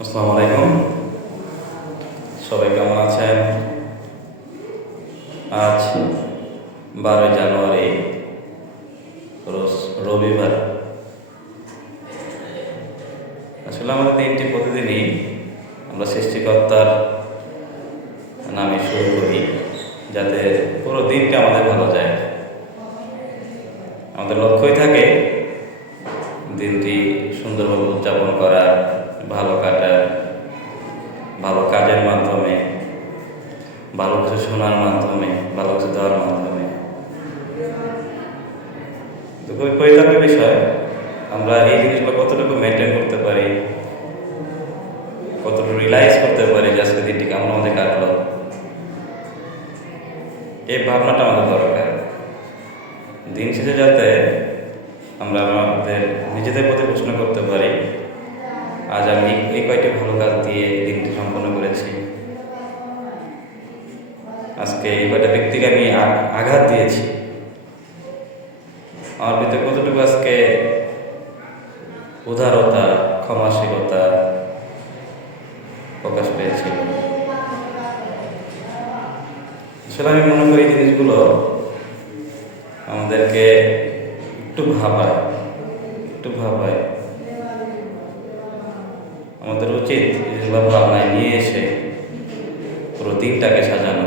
আসসালামু আলাইকুম। সবাই কেমন আছেন? আজ 12 জানুয়ারি, রোজ রবিবার। আসলে আমাদের দিনটি প্রতিদিনই আমরা সৃষ্টিকর্তার নামে শুরু করি, যাতে পুরো দিনটা আমাদের ভালো যায়। আমাদের লক্ষ্যই থাকে দিনটি সুন্দরভাবে উদযাপন করা, ভালো কাটা, ভালো কাজের মাধ্যমে, ভালো কিছু শোনার মাধ্যমে, ভালো কিছু দেওয়ার মাধ্যমে। তো খুবই পরিতাপের বিষয়, আমরা এই জিনিসগুলো কতটুকু মেনটেন করতে পারি, কতটুকু রিলাইজ করতে পারি যে আজকে দিনটি কেমন আমাদের কাটলো, এই ভাবনাটা আমাদের দরকার। দিন শেষে যাতে আমরা আমাদের নিজেদের প্রতি প্রশ্ন করতে পারি, আজ আমি এই কয়টি ভালো কাজ দিয়ে দিনটি সম্পন্ন করেছি, আজকে এই কয়টা ব্যক্তিকে আমি আঘাত দিয়েছি, আমার ভিতরে কতটুকু আজকে উদারতা, ক্ষমাশীলতা প্রকাশ পেয়েছিল। আসলে আমি মনে করি জিনিসগুলো আমাদেরকে একটু ভাবায়। আমাদের উচিত জিনিসগুলো ভাবনায় নিয়ে এসে পুরো দিনটাকে সাজানো।